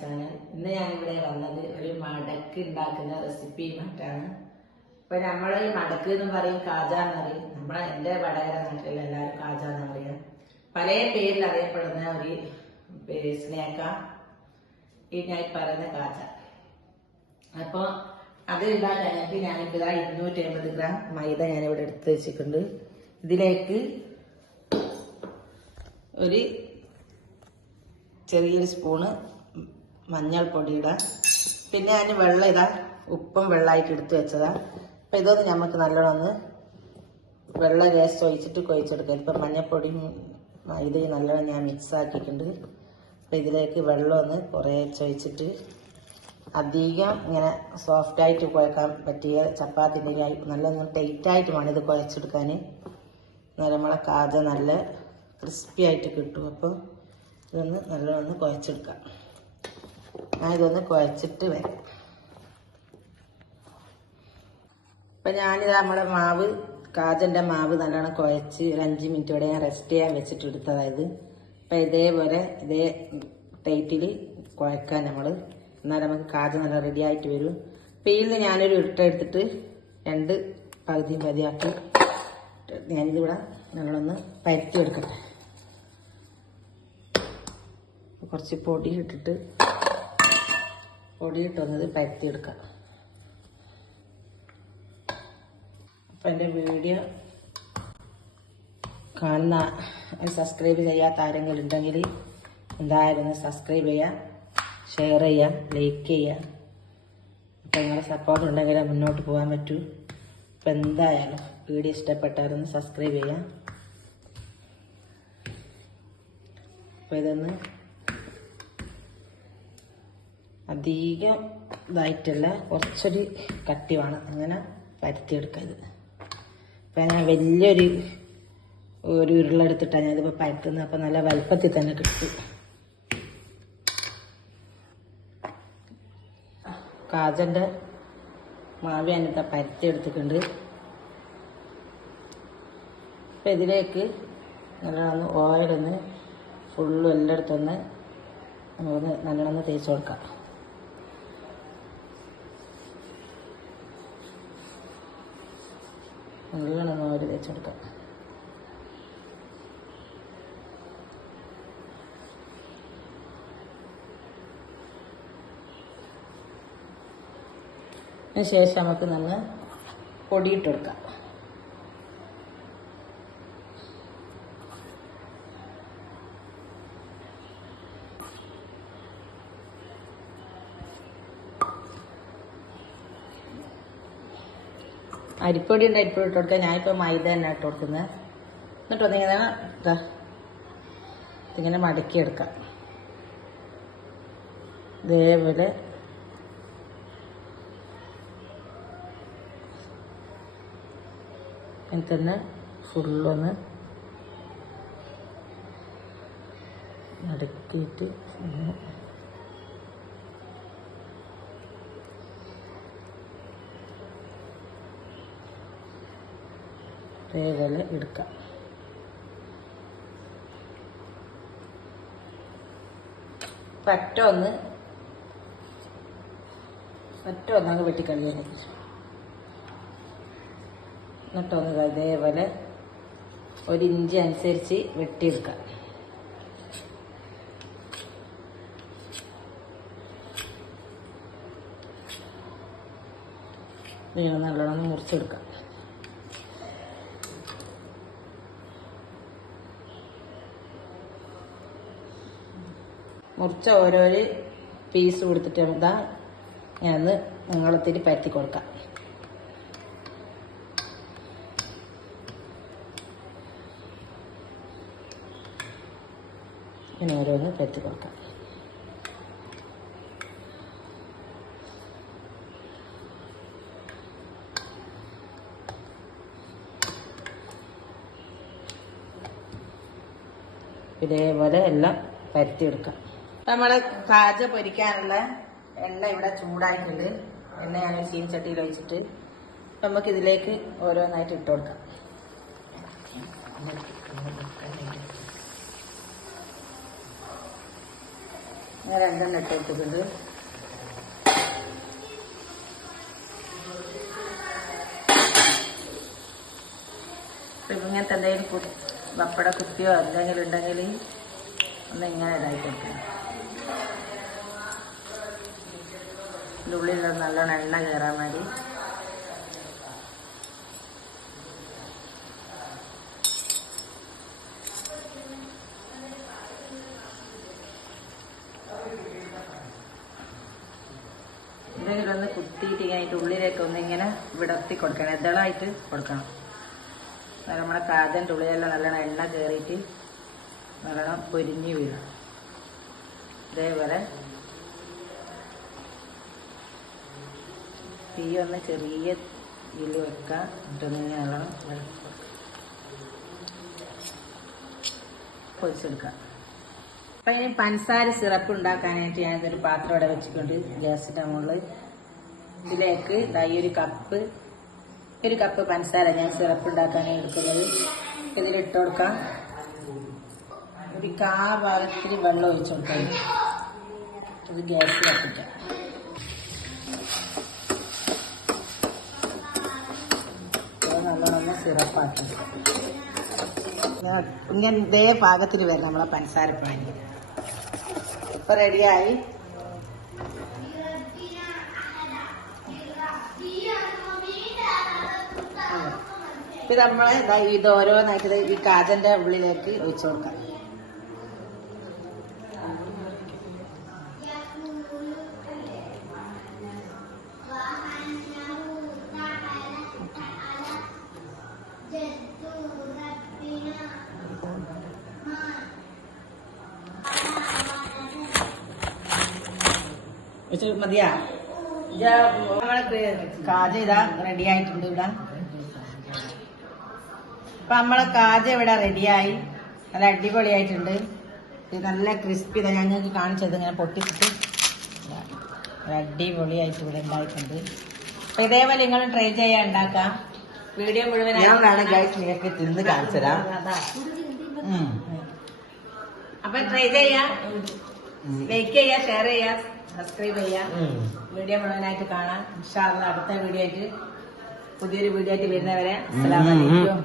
Channel. ഇന്ന് ഞാനിവിടെ വന്നത് ഒരു മടക്ക് ഉണ്ടാക്കുന്ന റെസിപ്പിയുമായിട്ടാണ്. ഇപ്പൊ നമ്മള് ഈ മടക്ക് എന്ന് പറയും, കാജ എന്ന് പറയും. എന്റെ വടകര നാട്ടിൽ എല്ലാവരും കാജ എന്ന് പറയാം. പല പേരിൽ അറിയപ്പെടുന്ന ഒരു സ്നേക്ക ഈ ഞാൻ പറയുന്ന കാജ. അപ്പൊ അത് ഉണ്ടാക്കാനായിട്ട് ഞാനിപ്പോ 250 ഗ്രാം മൈദ ഞാനിവിടെ എടുത്ത് വെച്ചിട്ടുണ്ട്. ഇതിലേക്ക് ഒരു ചെറിയൊരു സ്പൂണ് മഞ്ഞൾപ്പൊടി ഇടാം. പിന്നെ ഞാൻ വെള്ളം ഇടാം, ഉപ്പും വെള്ളമായിട്ട് എടുത്ത് വെച്ചതാ. അപ്പൊ ഇതൊന്ന് നമുക്ക് നല്ലോണം ഒന്ന് വെള്ളം ഗ്യാസ് ഒഴിച്ചിട്ട് കുഴച്ചെടുക്കാം. ഇപ്പം മഞ്ഞൾപ്പൊടിയും മൈദയും നല്ലോണം ഞാൻ മിക്സ് ആക്കിയിട്ടുണ്ട്. അപ്പം ഇതിലേക്ക് വെള്ളം ഒന്ന് കുറേ ഒഴിച്ചിട്ട് അധികം ഇങ്ങനെ സോഫ്റ്റായിട്ട് കുഴക്കാൻ പറ്റിയ ചപ്പാത്തിൻ്റെ നല്ലൊന്ന് ടൈറ്റായിട്ട് വേണം ഇത് കുഴച്ചെടുക്കാൻ. നമ്മളെ കാജ നല്ല ക്രിസ്പി ആയിട്ട് കിട്ടും. അപ്പോൾ ഇതൊന്ന് നല്ലോണം കുഴച്ചെടുക്കാം. ഞാൻ ഇതൊന്ന് കുഴച്ചിട്ട് വരാം. അപ്പം ഞാനിത് നമ്മുടെ മാവ് കാജൻ്റെ മാവ് നല്ലോണം കുഴച്ച് ഒരു 5 മിനിറ്റ് വരെ ഞാൻ റെസ്റ്റ് ചെയ്യാൻ വെച്ചിട്ട് എടുത്തതായത്. അപ്പം ഇതേപോലെ ഇതേ ടൈറ്റിൽ കുഴക്കാൻ നമ്മൾ, എന്നാൽ നമുക്ക് കാജ നല്ല റെഡി ആയിട്ട് വരും. അപ്പം ഇതിൽ നിന്ന് ഞാനൊരു എടുത്തിട്ട് 2 പകുതിയാക്കി ഞാനിതിവിടെ നല്ലോണം പരത്തി എടുക്കട്ടെ. കുറച്ച് പൊടിയിട്ടൊന്നത് പരത്തിയെടുക്കാം. അപ്പം എൻ്റെ വീഡിയോ കാണുന്ന സബ്സ്ക്രൈബ് ചെയ്യാത്ത ആരെങ്കിലും ഉണ്ടെങ്കിൽ എന്തായാലും സബ്സ്ക്രൈബ് ചെയ്യുക, ഷെയർ ചെയ്യുക, ലൈക്ക് ചെയ്യുക. അപ്പം നിങ്ങളുടെ സപ്പോർട്ട് ഉണ്ടെങ്കിലേ മുന്നോട്ട് പോകാൻ പറ്റൂ. അപ്പം എന്തായാലും വീഡിയോ ഇഷ്ടപ്പെട്ടാലൊന്ന് സബ്സ്ക്രൈബ് ചെയ്യുക. അപ്പം ഇതൊന്ന് അധികം ഇതായിട്ടല്ല, കുറച്ചൊരു കട്ടി വേണം, അങ്ങനെ പരത്തിയെടുക്കരുത്. അപ്പം ഞാൻ വലിയൊരു ഉരുളെടുത്തിട്ടാണ് ഞാനിതിപ്പോൾ പരത്തുന്നത്. അപ്പം നല്ല വലുപ്പത്തിൽ തന്നെ കിട്ടും. കാജൻ്റെ മാവ് ഞാനിതാ പരത്തിയെടുത്തിട്ടുണ്ട്. അപ്പം ഇതിലേക്ക് നല്ലോണം ഓയിലൊന്ന് ഫുള്ളും എല്ലായിടത്തൊന്ന് നമുക്ക് നല്ലോണം തേച്ച് കൊടുക്കാം. നല്ലോണം ഓയിൽ തേച്ച് കൊടുക്കാം. അതിനുശേഷം നമുക്ക് നന്ന് പൊടിയിട്ട് കൊടുക്കാം. അരിപ്പൊടി ഉണ്ട്, അരിപ്പൊടി ഇട്ട് കൊടുക്കാം. ഞാനിപ്പോൾ മൈദ തന്നെ ഇട്ട് കൊടുക്കുന്നത്. ഇതിങ്ങനെ മടക്കിയെടുക്കാം. ഇതേപോലെ ഇങ്ങനെ തന്നെ ഫുള്ളൊന്ന് മടക്കിയിട്ട് ഇതേപോലെ എടുക്കാം. പറ്റൊന്ന് അങ്ങ് വെട്ടിക്കളിയാൻ എന്നിട്ടൊന്ന് ഇതേപോലെ 1 ഇഞ്ച് അനുസരിച്ച് വെട്ടിയെടുക്കാം. നല്ലോണം മുറിച്ചെടുക്കാം. മുറിച്ച ഓരോരോ പീസ് കൊടുത്തിട്ട് ഇതാ ഞാനൊന്ന് നീളത്തിൽ പരത്തി കൊടുക്കാം. ഇങ്ങനെ ഓരോന്ന് പരത്തി കൊടുക്കാം. ഇതേപോലെ എല്ലാം പരത്തിയെടുക്കാം. നമ്മള് കാജ പൊരിക്കാനുള്ള എണ്ണ ഇവിടെ ചൂടായിട്ടുണ്ട്. എണ്ണ ഞാനൊരു ചീനച്ചട്ടിയിൽ ഒഴിച്ചിട്ട് നമുക്ക് ഇതിലേക്ക് ഓരോന്നായിട്ട് ഇട്ട് കൊടുക്കാം. ഞാൻ 2 ഇട്ട് കൊടുത്തിട്ടുണ്ട്. ഇങ്ങനത്തെ എന്തെങ്കിലും പപ്പട കുത്തിയോ എന്തെങ്കിലും ഉണ്ടെങ്കിൽ ഒന്ന് ഇങ്ങനെ ഇതായി കൊടുക്കണം. ഇതിൻ്റെ ഉള്ളിൽ നല്ലോണം എണ്ണ കയറാൻ വേണ്ടി. എന്തെങ്കിലും ഒന്ന് കുത്തിയിട്ട് ഇങ്ങനെ അതിൻ്റെ ഉള്ളിലേക്ക് ഒന്ന് ഇങ്ങനെ വിടർത്തി കൊടുക്കണം, ഇതളായിട്ട് കൊടുക്കണം. നമ്മുടെ കാജൻ്റെ ഉള്ളിലെല്ലാം നല്ലോണം എണ്ണ കയറിയിട്ട് നല്ലോണം പൊരിഞ്ഞ് വീഴും. ഇതേപോലെ തീ ഒന്ന് ചെറിയ ഇതിൽ വെക്കാം. എന്നിട്ടൊന്ന് നല്ലോണം പൊരിച്ചെടുക്കാം. അപ്പം ഇനി പഞ്ചസാര സിറപ്പ് ഉണ്ടാക്കാനായിട്ട് ഞാനിതൊരു പാത്രം ഇവിടെ വെച്ചിട്ടുണ്ട് ഗ്യാസിൻ്റെ മുകളിൽ. ഇതിലേക്ക് ഈ ഒരു കപ്പ് പഞ്ചസാര ഞാൻ സിറപ്പ് ഉണ്ടാക്കാനാണ് എടുക്കുന്നത്. ഇതിലിട്ട് കൊടുക്കാം. ഒരു ഭാഗത്തിൽ വെള്ളം ഒഴിച്ചു കൊടുക്കാം. ഇത് ഗ്യാസ് കത്തിക്കാം. നല്ലോണം സിറപ്പാക്കി ഇങ്ങനെ ഇതേ പാകത്തിൽ വരും നമ്മളെ പഞ്ചസാര പാനി. ഇപ്പൊ റെഡിയായി. ഇത് നമ്മള് ഇത് ഓരോന്നായിട്ട് ഈ കാജന്റെ ഉള്ളിലേക്ക് ഒഴിച്ചു കൊടുക്കാം. മതിയാ? നമ്മളെ കാജ ഇതാ റെഡി ആയിട്ടുണ്ട് ഇവിടെ. അപ്പൊ നമ്മളെ കാജ ഇവിടെ റെഡിയായി, നല്ല അടിപൊളിയായിട്ടുണ്ട്. ഇത് നല്ല ക്രിസ്പി ഇതാ ഞങ്ങൾക്ക് കാണിച്ചത് ഇങ്ങനെ പൊട്ടിച്ചിട്ട് അടിപൊളിയായിട്ട് ഇവിടെ ഉണ്ടായിട്ടുണ്ട്. അപ്പൊ ഇതേപോലെ നിങ്ങൾ ട്രൈ ചെയ്യാൻ ഉണ്ടാക്കാം. വീഡിയോ മുഴുവൻ നിങ്ങൾക്ക് തിന്ന് കാണിച്ചുതരാം. അപ്പൊ ട്രൈ ചെയ്യാ, ലൈക്ക് ചെയ്യാ, ഷെയർ ചെയ്യാ, സബ്സ്ക്രൈബ് ചെയ്യാം. വീഡിയോ മുഴുവനായിട്ട് കാണാം. ഇൻഷാ അല്ലാഹ് അടുത്ത വീഡിയോ ആയിട്ട് പുതിയൊരു വീഡിയോ ആയിട്ട് വരുന്നവരെ അസ്സലാമു അലൈക്കും.